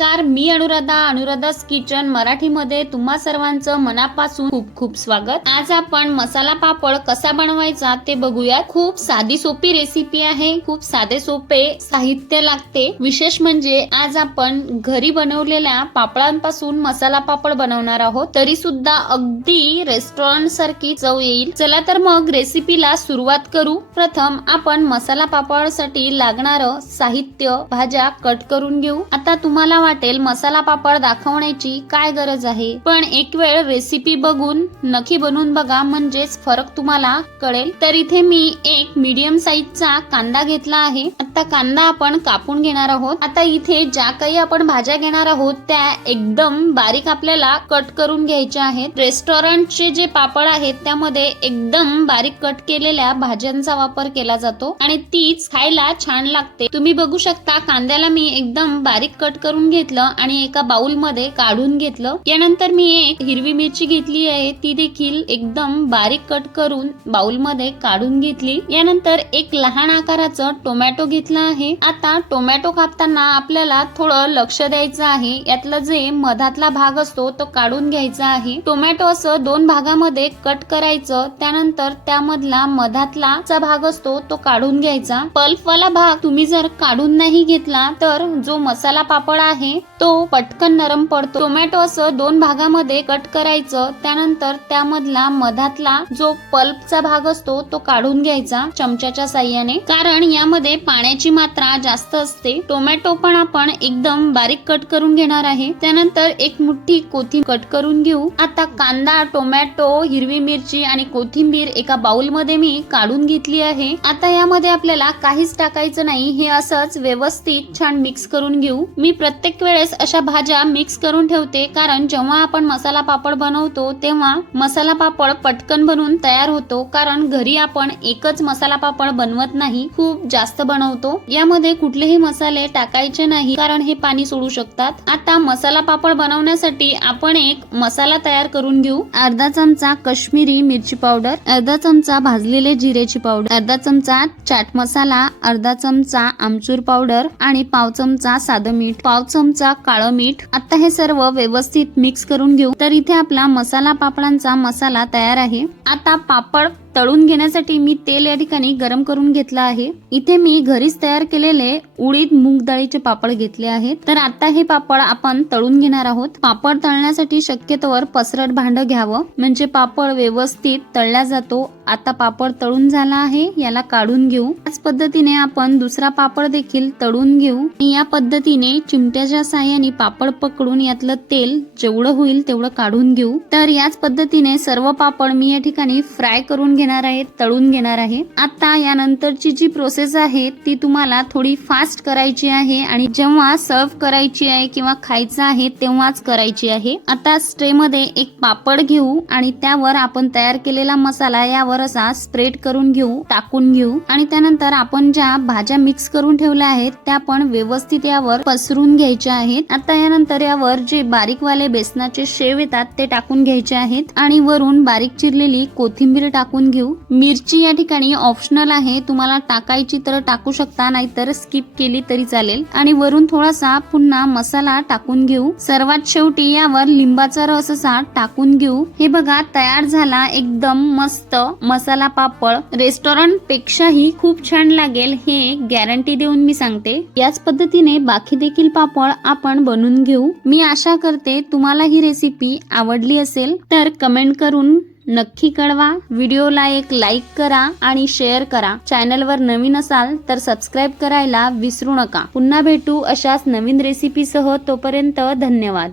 नमस्कार मी अनुराधा. अनुराधाच किचन मराठीमध्ये तुम्हा सर्वांचं मनापासून खूप खूप स्वागत. आज आपण मसाला पापड कसा बनवायचा ते बघूया खूप साधी सोपी रेसिपी आहे. खूप साधे सोपे साहित्य लागते. विशेष म्हणजे आज आपण घरी बनवलेल्या पापडांपासून मसाला पापड बनवणार आहोत. तरी सुद्धा अगदी रेस्टॉरंट सारखी चव येईल. चला तर मग रेसिपीला सुरुवात करू. प्रथम आपण मसाला पापडसाठी लागणारं साहित्य भाज्या कट करून घेऊ. आता तुम्हाला वाटेल मसाला पापड दाखवण्याची काय गरज आहे? पण एक वेळ रेसिपी बघून नक्की बनवून बघा म्हणजेच फरक तुम्हाला कळेल. तर इथे मी एक मीडियम साईजचा कांदा घेतला आहे. आता कांदा आपण कापून घेणार आहोत. आता इथे ज्या काही आपण भाज्या घेणार आहोत त्या एकदम बारीक आपल्याला कट करून घ्यायच्या आहेत. रेस्टॉरंटचे जे पापड आहेत त्यामध्ये एकदम बारीक कट केलेल्या भाज्यांचा वापर केला जातो आणि तीच खायला छान लागते. तुम्ही बघू शकता कांद्याला मी एकदम बारीक कट करून घेतलं आणि एका बाउलमध्ये काढून घेतलं. यानंतर मी एक हिरवी मिरची घेतली आहे ती देखील एकदम बारीक कट करून बाउलमध्ये काढून घेतली. यानंतर एक लहान आकाराचं टोमॅटो घेतलं. आहे. आता टोमॅटो कापताना आपल्याला थोडं लक्ष द्यायचं आहे. यातला जे मधातला भाग असतो तो काढून घ्यायचा आहे. टोमॅटो असं दोन भागामध्ये कट करायचं. त्यानंतर त्यामधला मधातला चा भाग असतो तो काढून घ्यायचा. पल्पवाला भाग तुम्ही जर काढून नाही घेतला तर जो मसाला पापड आहे तो पटकन नरम पडतो. टोमॅटो असं दोन भागामध्ये कट करायचं. त्यानंतर त्यामधला मधातला जो पल्पचा भाग असतो तो काढून घ्यायचा चमच्याच्या साह्याने. कारण यामध्ये पाण्याची मात्रा जास्त असते. टोमॅटो पण आपण एकदम बारीक कट करून घेणार आहे. त्यानंतर एक मुठ्ठी कोथिंबीर कट करून घेऊ. आता कांदा टोमॅटो हिरवी मिरची आणि कोथिंबीर एका बाउलमध्ये मी काढून घेतली आहे. आता यामध्ये आपल्याला काहीच टाकायचं नाही. हे असंच व्यवस्थित छान मिक्स करून घेऊ. मी प्रत्येक वेळेस अशा भाज्या मिक्स करून ठेवते. कारण जेव्हा आपण मसाला पापड बनवतो तेव्हा मसाला पापड पटकन बनवून तयार होतो. कारण घरी आपण एकच मसाला पापड बनवत नाही. खूप जास्त बनवतो. यामध्ये कुठलेही मसाले टाकायचे नाही कारण हे पाणी सोडू शकतात. आता मसाला पापड बनवण्यासाठी आपण एक मसाला तयार करून घेऊ. अर्धा चमचा कश्मीरी मिरची पावडर अर्धा चमचा भाजलेले जिरेची पावडर अर्धा चमचा चाट मसाला अर्धा चमचा आमचूर पावडर आणि पाव चमचा साधं मीठ पाव चमचा काळं मीठ. आता हे सर्व व्यवस्थित मिक्स करून घेऊ. तर इथे आपला मसाला पापडांचा मसाला तयार आहे. आता पापड तळून घेण्यासाठी मी तेल या ठिकाणी गरम करून घेतलं आहे. इथे मी घरीच तयार केलेले उडीद मूग डाळीचे पापड घेतले आहेत. तर आता हे पापड आपण तळून घेणार आहोत. पापड तळण्यासाठी शक्यतोवर पसरट भांड घ्यावं. म्हणजे पापड व्यवस्थित तळला जातो. आता पापड तळून झाला आहे. याला काढून घेऊ. त्याच पद्धतीने आपण दुसरा पापड देखील तळून घेऊ. या पद्धतीने चिमट्याच्या साह्याने पापड पकडून यातलं तेल जेवढं होईल तेवढं काढून घेऊ. तर याच पद्धतीने सर्व पापड मी या ठिकाणी फ्राय करून घेणार आहे तळून घेणार आहे. आता यानंतरची जी प्रोसेस आहे ती तुम्हाला थोडी फास्ट करायची आहे आणि जेव्हा सर्व करायची आहे किंवा खायचं आहे तेव्हाच करायची आहे. आता स्ट्रे मध्ये एक पापड घेऊ आणि त्यावर आपण तयार केलेला मसाला यावर असा स्प्रेड करून घेऊ टाकून घेऊ. आणि त्यानंतर आपण ज्या भाज्या मिक्स करून ठेवल्या आहेत त्या पण व्यवस्थित यावर पसरून घ्यायच्या आहेत. आता यानंतर यावर जे बारीकवाले बेसनाचे शेव येतात ते टाकून घ्यायचे आहेत. आणि वरून बारीक चिरलेली कोथिंबीर टाकून घेऊ. मिरची या ठिकाणी ऑप्शनल आहे. तुम्हाला टाकायची तर टाकू शकता नाहीतर स्किप केली तरी चालेल. आणि वरून थोडासा पुन्हा मसाला टाकून घेऊ. सर्वात शेवटी यावर लिंबाचा रस असा टाकून घेऊ. हे बघा तयार झाला एकदम मस्त मसाला पापड. रेस्टॉरंट पेक्षाही खूप छान लागेल हे गॅरंटी देऊन मी सांगते. याच पद्धतीने बाकी देखील पापड आपण बनवून घेऊ. मी आशा करते तुम्हाला ही रेसिपी आवडली असेल तर कमेंट करून नक्की कळवा. व्हिडिओला एक लाईक करा आणि शेअर करा. चॅनलवर नवीन असाल तर सबस्क्राईब करायला विसरू नका. पुन्हा भेटू अशाच नवीन रेसिपीसह तोपर्यंत धन्यवाद.